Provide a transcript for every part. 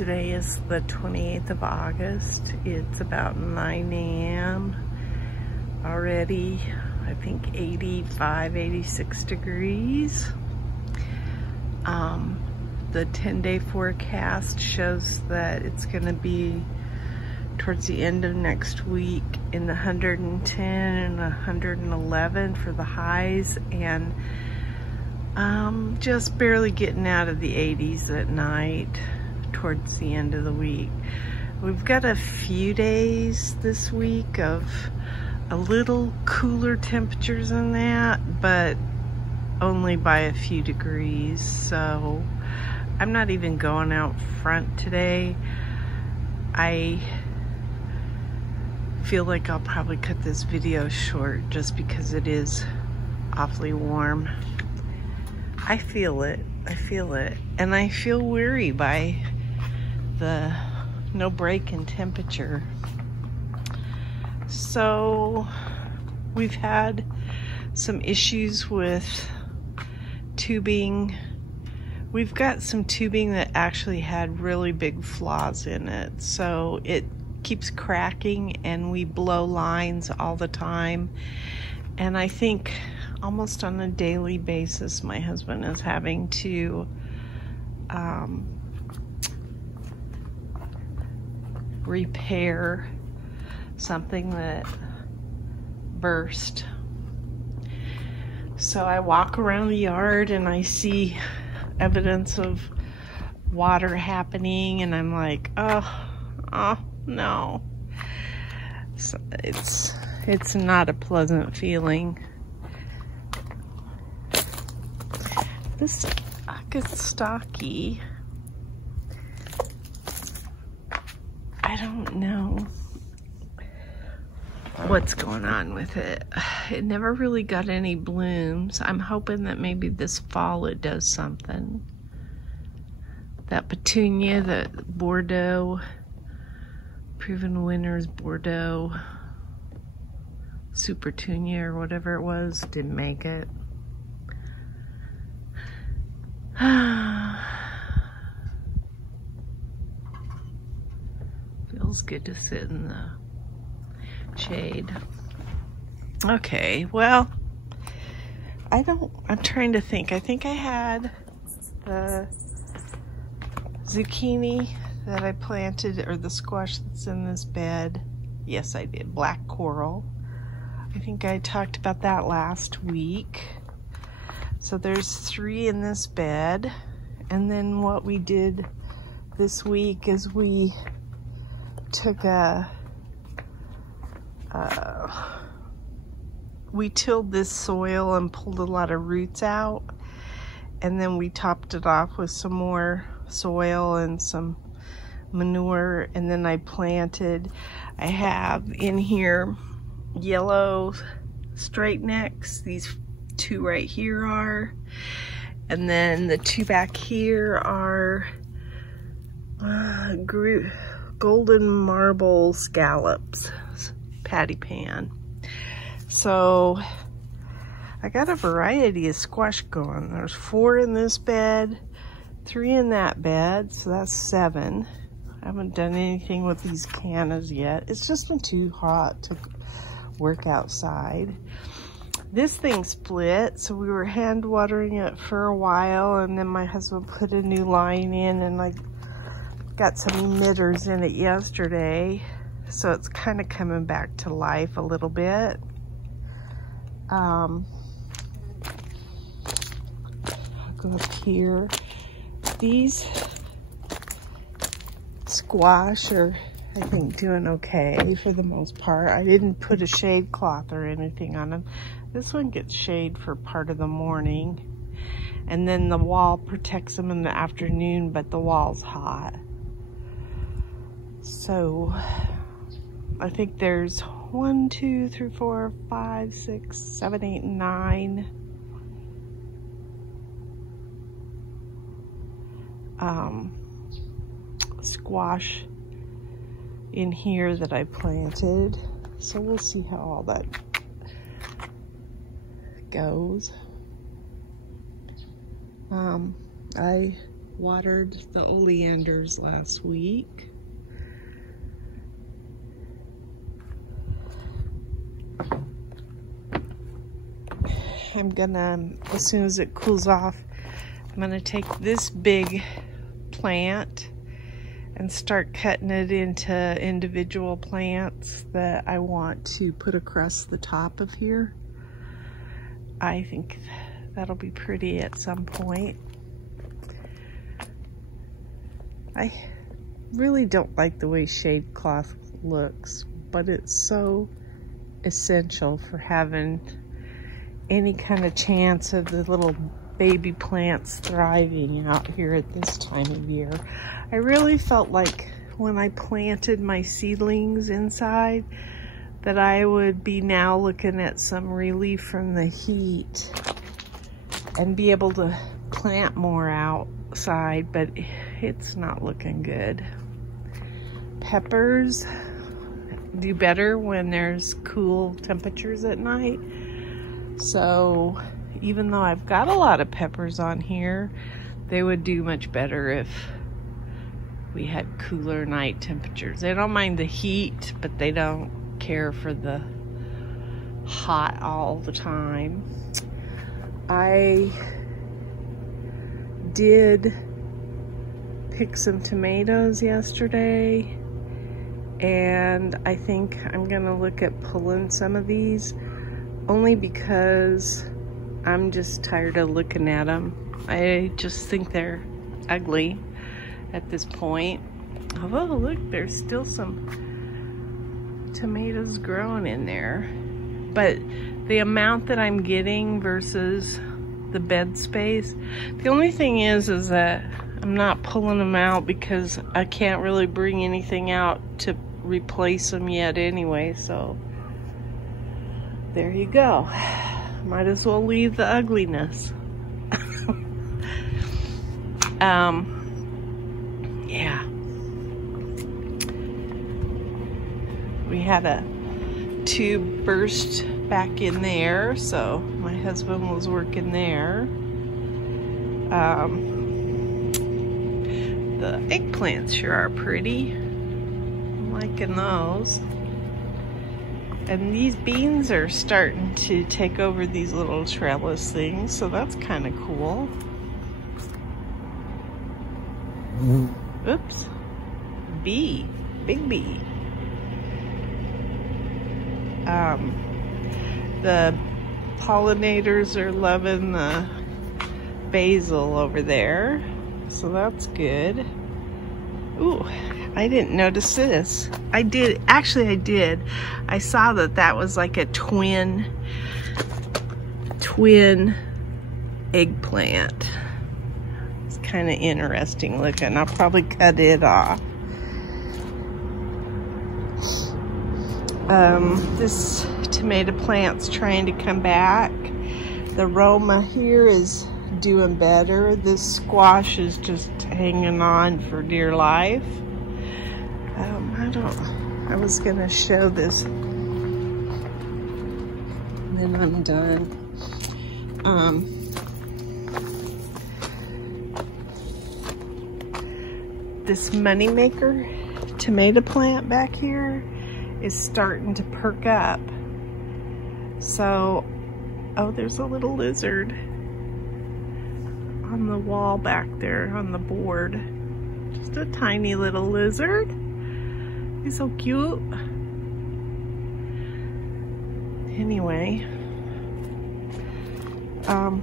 Today is the 28th of August. It's about 9 a.m. already. I think 85, 86 degrees. The 10-day forecast shows that it's going to be towards the end of next week in the 110 and 111 for the highs, and just barely getting out of the 80s at night towards the end of the week. We've got a few days this week of a little cooler temperatures than that, but only by a few degrees. So I'm not even going out front today. I feel like I'll probably cut this video short just because it is awfully warm. I feel it, and I feel weary by the no break in temperature. So we've had some issues with tubing. We've got some tubing that actually had really big flaws in it, so it keeps cracking and we blow lines all the time. And I think almost on a daily basis my husband is having to repair something that burst. So I walk around the yard and I see evidence of water happening, and I'm like, oh no. So it's not a pleasant feeling. This gets stocky. I don't know what's going on with it. It never really got any blooms. I'm hoping that maybe this fall it does something. That petunia, that Bordeaux, Proven Winners Bordeaux, Supertunia or whatever it was, didn't make it. Feels good to sit in the shade. Okay, well, I'm trying to think. I think I had the zucchini that I planted, or the squash that's in this bed. Yes, I did. Black coral. I think I talked about that last week. So there's 3 in this bed. And then what we did this week is we took we tilled this soil and pulled a lot of roots out, and then we topped it off with some more soil and some manure, and then I planted. I have in here yellow straight necks. These 2 right here are, and then the 2 back here are golden marble scallops, patty pan. So I got a variety of squash going. There's 4 in this bed, 3 in that bed, so that's 7. I haven't done anything with these cannas yet. It's just been too hot to work outside. This thing split, so we were hand watering it for a while, and then my husband put a new line in, and I got some emitters in it yesterday, so it's kind of coming back to life a little bit. I'll go up here. These squash are, I think, doing okay for the most part. I didn't put a shade cloth or anything on them. This one gets shade for part of the morning, and then the wall protects them in the afternoon, but the wall's hot. So I think there's 1, 2, 3, 4, 5, 6, 7, 8, 9 squash in here that I planted. So we'll see how all that goes. I watered the oleanders last week. I'm gonna, as soon as it cools off, I'm gonna take this big plant and start cutting it into individual plants that I want to put across the top of here. I think that'll be pretty at some point. I really don't like the way shade cloth looks, but it's so essential for having any kind of chance of the little baby plants thriving out here at this time of year. I really felt like when I planted my seedlings inside that I would be now looking at some relief from the heat and be able to plant more outside, but it's not looking good. Peppers do better when there's cool temperatures at night. So even though I've got a lot of peppers on here, they would do much better if we had cooler night temperatures. They don't mind the heat, but they don't care for the hot all the time. I did pick some tomatoes yesterday, and I think I'm gonna look at pulling some of these, only because I'm just tired of looking at them. I just think they're ugly at this point. Although, look, there's still some tomatoes growing in there. But the amount that I'm getting versus the bed space, the only thing is that I'm not pulling them out because I can't really bring anything out to replace them yet anyway, so there you go. Might as well leave the ugliness. Yeah. We had a tube burst back in there, so my husband was working there. The eggplants sure are pretty. I'm liking those. And these beans are starting to take over these little trellis things, so that's kind of cool. Oops. Bee. Big bee. The pollinators are loving the basil over there, so that's good. Ooh, I didn't notice this. I did. I saw that was like a twin eggplant. It's kind of interesting looking. I'll probably cut it off. This tomato plant's trying to come back. The Roma here is doing better. This squash is just hanging on for dear life. I was gonna show this and then I'm done. This moneymaker tomato plant back here is starting to perk up. So, oh, there's a little lizard on the wall back there on the board. Just a tiny little lizard. He's so cute. Anyway, I don't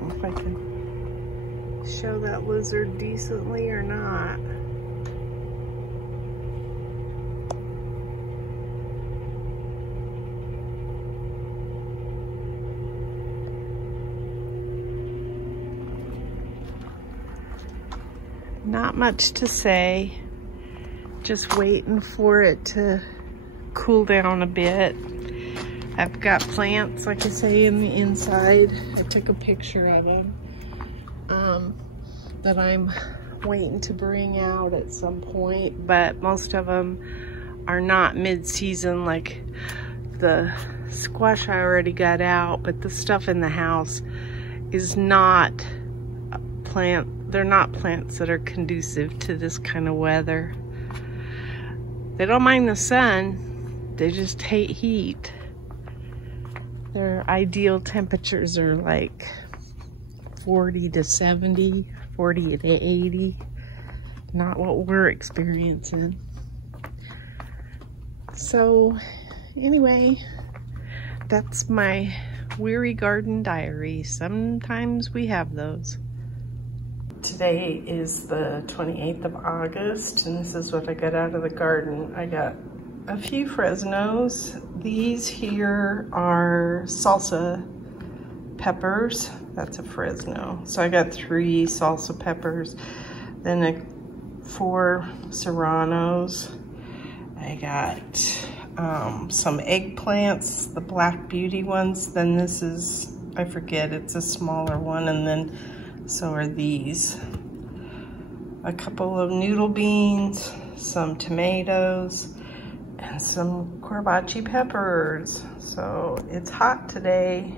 know if I can show that lizard decently or not. Not much to say, just waiting for it to cool down a bit. I've got plants, like I say, in the inside. I took a picture of them that I'm waiting to bring out at some point, but most of them are not mid-season, like the squash I already got out, but the stuff in the house is not a plant. They're not plants that are conducive to this kind of weather. They don't mind the sun, they just hate heat. Their ideal temperatures are like 40 to 70, 40 to 80. Not what we're experiencing. So anyway, that's my weary garden diary. Sometimes we have those. Today is the 28th of August, and this is what I got out of the garden. I got a few Fresnos. These here are salsa peppers. That's a Fresno. So I got 3 salsa peppers, then 4 serranos. I got some eggplants, the Black Beauty ones. Then this is, I forget, it's a smaller one. And then so are these. A couple of noodle beans, some tomatoes, and some corbachi peppers. So it's hot today.